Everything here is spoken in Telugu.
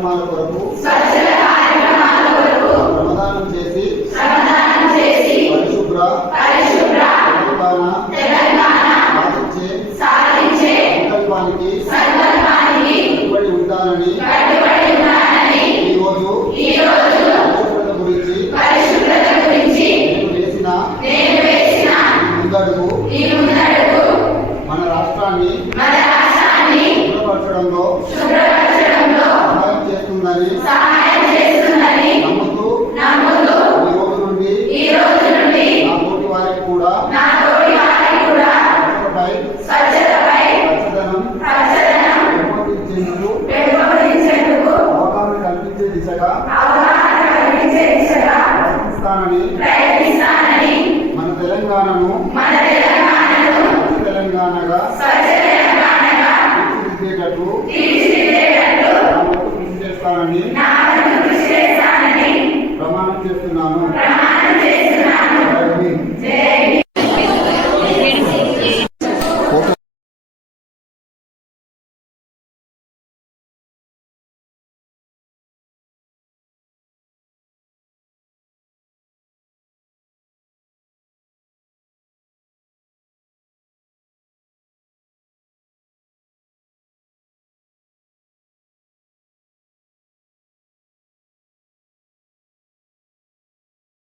కార్యక్రమాల కొరకు శ్రమదానం చేసి పరిశుభ్ర తెలంగాణ సాధించే సంకల్పానికి కట్టుబడి ఉంటానని పరిశుభ్రత గురించి నేను వేసిన ముందడుగు మన రాష్ట్రాన్ని శుభ్రపరచడంలో సహాయం చేస్తుందని నమ్ముతూ ఈ రోజు నుండి నా తోటి వారికి కూడా స్వచ్ఛతపై పెంపొందించేందుకు అవగాహన కల్పించే దిశగా ప్రయత్నిస్తానని మన తెలంగాణను తెలంగాణగా తీర్చిదిద్దేటట్లు కృషి చేస్తానని